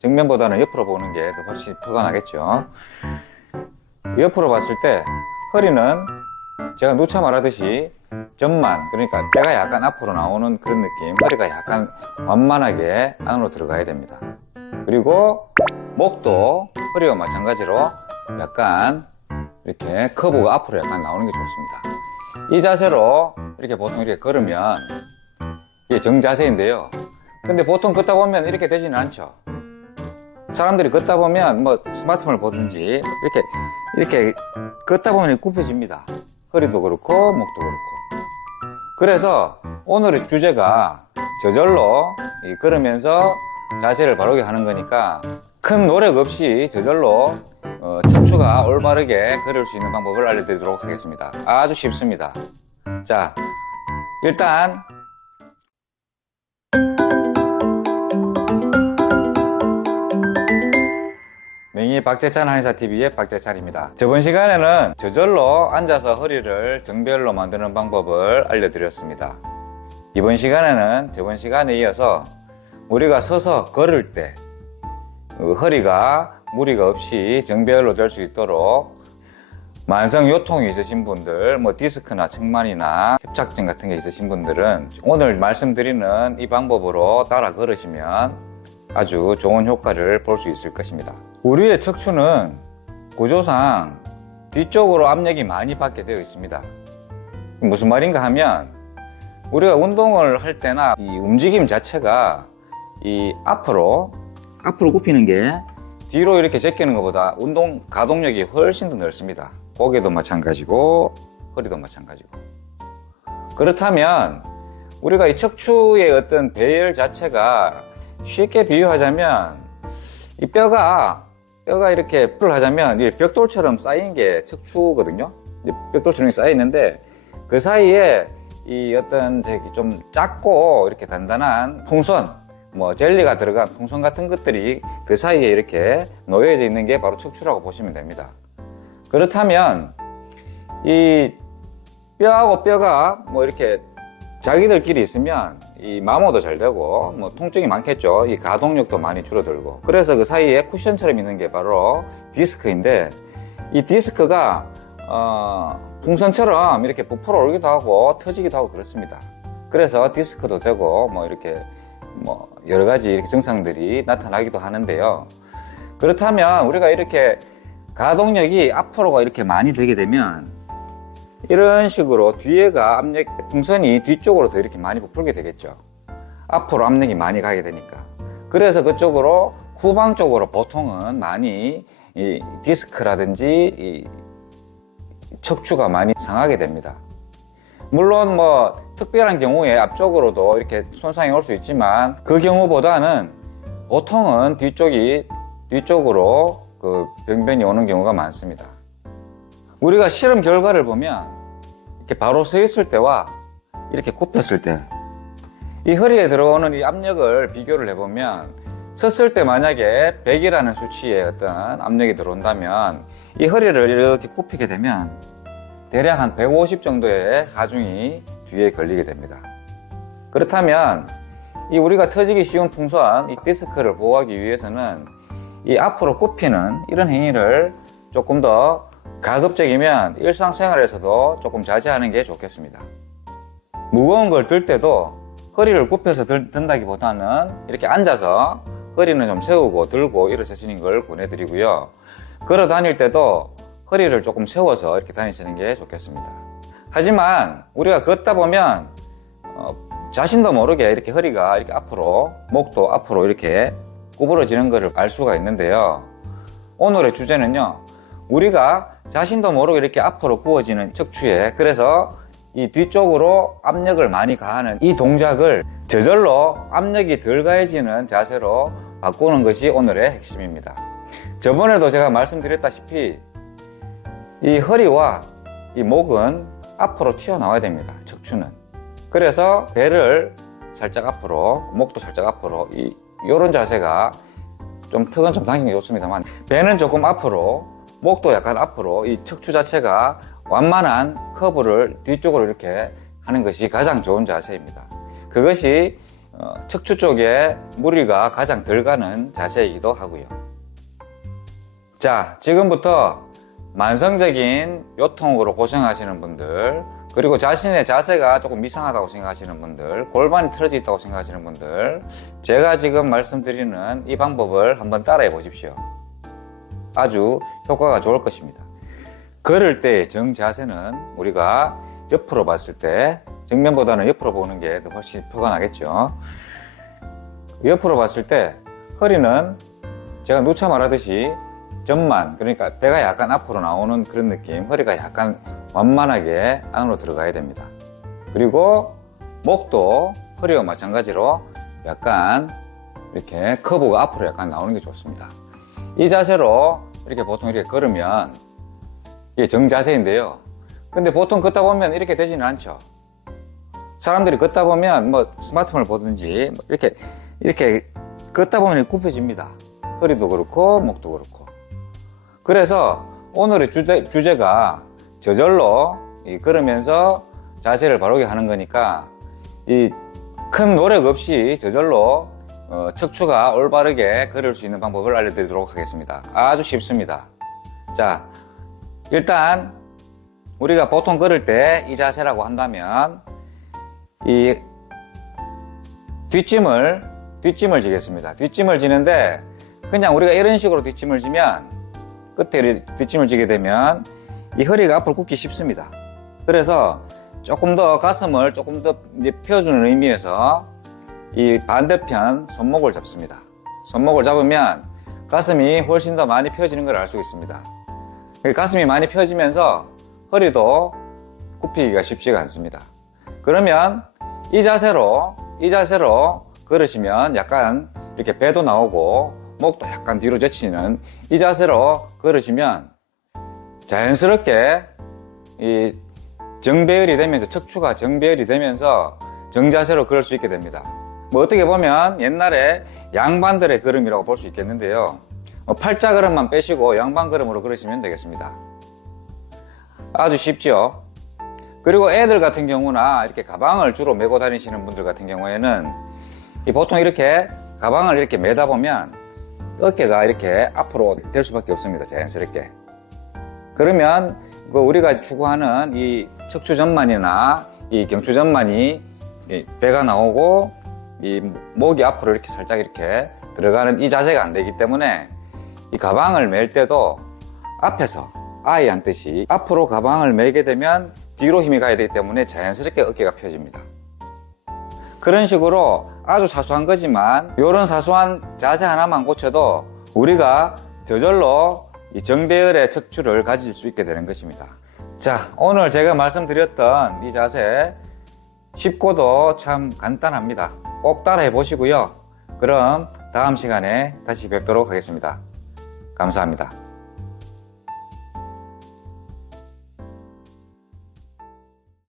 정면보다는 옆으로 보는 게 더 훨씬 표가 나겠죠. 옆으로 봤을 때 허리는 제가 누차 말하듯이 전만, 그러니까 뼈가 약간 앞으로 나오는 그런 느낌, 허리가 약간 완만하게 안으로 들어가야 됩니다. 그리고 목도 허리와 마찬가지로 약간 이렇게 커브가 앞으로 약간 나오는 게 좋습니다. 이 자세로 이렇게 보통 이렇게 걸으면 이게 정자세인데요. 근데 보통 걷다 보면 이렇게 되지는 않죠. 사람들이 걷다 보면 뭐 스마트폰을 보든지 이렇게 걷다 보면 굽혀집니다. 허리도 그렇고 목도 그렇고. 그래서 오늘의 주제가 저절로 걸으면서 자세를 바르게 하는 거니까 큰 노력 없이 저절로 척추가 올바르게 걸을 수 있는 방법을 알려드리도록 하겠습니다. 아주 쉽습니다. 자, 일단 명의 박재찬 한의사TV의 박재찬입니다. 저번 시간에는 저절로 앉아서 허리를 정비혈로 만드는 방법을 알려드렸습니다. 이번 시간에는 저번 시간에 이어서 우리가 서서 걸을 때 허리가 무리가 없이 정비혈로 될 수 있도록 만성 요통이 있으신 분들, 뭐 디스크나 측만이나 협착증 같은 게 있으신 분들은 오늘 말씀드리는 이 방법으로 따라 걸으시면 아주 좋은 효과를 볼 수 있을 것입니다. 우리의 척추는 구조상 뒤쪽으로 압력이 많이 받게 되어 있습니다. 무슨 말인가 하면 우리가 운동을 할 때나 이 움직임 자체가 이 앞으로 굽히는 게 뒤로 이렇게 제끼는 것보다 운동 가동력이 훨씬 더 넓습니다. 고개도 마찬가지고 허리도 마찬가지고. 그렇다면 우리가 이 척추의 어떤 배열 자체가 쉽게 비유하자면 이 뼈가 이렇게 풀을 하자면 이 벽돌처럼 쌓인 게 척추거든요. 벽돌처럼 쌓여 있는데 그 사이에 이 어떤 좀 작고 이렇게 단단한 풍선, 뭐 젤리가 들어간 풍선 같은 것들이 그 사이에 이렇게 놓여져 있는 게 바로 척추라고 보시면 됩니다. 그렇다면 이 뼈하고 뼈가 뭐 이렇게 자기들끼리 있으면 이 마모도 잘 되고 뭐 통증이 많겠죠. 이 가동력도 많이 줄어들고. 그래서 그 사이에 쿠션처럼 있는 게 바로 디스크인데 이 디스크가 풍선처럼 이렇게 부풀어 오르기도 하고 터지기도 하고 그렇습니다. 그래서 디스크도 되고 뭐 이렇게 뭐 여러 가지 이렇게 증상들이 나타나기도 하는데요. 그렇다면 우리가 이렇게 가동력이 앞으로가 이렇게 많이 되게 되면 이런 식으로 뒤에가 풍선이 뒤쪽으로 더 이렇게 많이 부풀게 되겠죠. 앞으로 압력이 많이 가게 되니까. 그래서 그쪽으로 후방 쪽으로 보통은 많이 이 디스크라든지 이 척추가 많이 상하게 됩니다. 물론 뭐 특별한 경우에 앞쪽으로도 이렇게 손상이 올 수 있지만 그 경우보다는 보통은 뒤쪽으로 그 병변이 오는 경우가 많습니다. 우리가 실험 결과를 보면 이렇게 바로 서 있을 때와 이렇게 굽혔을 때 이 허리에 들어오는 이 압력을 비교를 해보면 섰을 때 만약에 100이라는 수치의 어떤 압력이 들어온다면 이 허리를 이렇게 굽히게 되면 대략 한 150 정도의 하중이 뒤에 걸리게 됩니다. 그렇다면 이 우리가 터지기 쉬운 풍선, 이 디스크를 보호하기 위해서는 이 앞으로 굽히는 이런 행위를 조금 더 가급적이면 일상생활에서도 조금 자제하는 게 좋겠습니다. 무거운 걸 들 때도 허리를 굽혀서 든다기보다는 이렇게 앉아서 허리는 좀 세우고 들고 일어서시는 걸 권해드리고요. 걸어 다닐 때도 허리를 조금 세워서 이렇게 다니시는 게 좋겠습니다. 하지만 우리가 걷다 보면 자신도 모르게 이렇게 허리가 이렇게 앞으로, 목도 앞으로 이렇게 구부러지는 것을 알 수가 있는데요. 오늘의 주제는요, 우리가 자신도 모르게 이렇게 앞으로 구워지는 척추에, 그래서 이 뒤쪽으로 압력을 많이 가하는 이 동작을 저절로 압력이 덜 가해지는 자세로 바꾸는 것이 오늘의 핵심입니다. 저번에도 제가 말씀드렸다시피 이 허리와 이 목은 앞으로 튀어나와야 됩니다. 척추는. 그래서 배를 살짝 앞으로, 목도 살짝 앞으로, 이런 자세가 턱은 좀 당기는 게 좋습니다만 배는 조금 앞으로, 목도 약간 앞으로, 이 척추 자체가 완만한 커브를 뒤쪽으로 이렇게 하는 것이 가장 좋은 자세입니다. 그것이 척추 쪽에 무리가 가장 덜 가는 자세이기도 하고요. 자, 지금부터 만성적인 요통으로 고생하시는 분들, 그리고 자신의 자세가 조금 이상하다고 생각하시는 분들, 골반이 틀어져 있다고 생각하시는 분들, 제가 지금 말씀드리는 이 방법을 한번 따라해 보십시오. 아주 효과가 좋을 것입니다. 걸을 때의 정자세는 우리가 옆으로 봤을 때, 정면보다는 옆으로 보는 게 더 훨씬 표가 나겠죠. 옆으로 봤을 때 허리는 제가 누차 말하듯이 전만, 그러니까 배가 약간 앞으로 나오는 그런 느낌, 허리가 약간 완만하게 안으로 들어가야 됩니다. 그리고 목도 허리와 마찬가지로 약간 이렇게 커브가 앞으로 약간 나오는 게 좋습니다. 이 자세로 이렇게 보통 이렇게 걸으면 이게 정자세인데요. 근데 보통 걷다 보면 이렇게 되지는 않죠. 사람들이 걷다 보면 뭐 스마트폰을 보든지 이렇게 걷다 보면 굽혀집니다. 허리도 그렇고 목도 그렇고. 그래서 오늘의 주제가 저절로 걸으면서 자세를 바르게 하는 거니까 이 큰 노력 없이 저절로 척추가 올바르게 걸을 수 있는 방법을 알려드리도록 하겠습니다. 아주 쉽습니다. 자, 일단 우리가 보통 걸을 때 이 자세라고 한다면 이 뒷짐을 지겠습니다. 뒷짐을 지는데 그냥 우리가 이런 식으로 뒷짐을 지면 끝에 뒷짐을 지게 되면 이 허리가 앞으로 굽기 쉽습니다. 그래서 조금 더 가슴을 조금 더 펴주는 의미에서 이 반대편 손목을 잡습니다. 손목을 잡으면 가슴이 훨씬 더 많이 펴지는 걸 알 수 있습니다. 가슴이 많이 펴지면서 허리도 굽히기가 쉽지가 않습니다. 그러면 이 자세로 걸으시면 약간 이렇게 배도 나오고 목도 약간 뒤로 젖히는 이 자세로 걸으시면 자연스럽게 이 정배열이 되면서 척추가 정배열이 되면서 정자세로 걸을 수 있게 됩니다. 뭐 어떻게 보면 옛날에 양반들의 걸음이라고 볼 수 있겠는데요. 팔자 걸음만 빼시고 양반 걸음으로 걸으시면 되겠습니다. 아주 쉽죠. 그리고 애들 같은 경우나 이렇게 가방을 주로 메고 다니시는 분들 같은 경우에는 보통 이렇게 가방을 이렇게 메다 보면 어깨가 이렇게 앞으로 될 수밖에 없습니다. 자연스럽게. 그러면 우리가 추구하는 이 척추전만이나 이 경추전만이 배가 나오고 이 목이 앞으로 이렇게 살짝 이렇게 들어가는 이 자세가 안 되기 때문에 이 가방을 멜 때도 앞에서 아이 앉듯이 앞으로 가방을 메게 되면 뒤로 힘이 가야 되기 때문에 자연스럽게 어깨가 펴집니다. 그런 식으로 아주 사소한 거지만 이런 사소한 자세 하나만 고쳐도 우리가 저절로 이 정배열의 척추를 가질 수 있게 되는 것입니다. 자, 오늘 제가 말씀드렸던 이 자세 쉽고도 참 간단합니다. 꼭 따라해 보시고요. 그럼 다음 시간에 다시 뵙도록 하겠습니다. 감사합니다.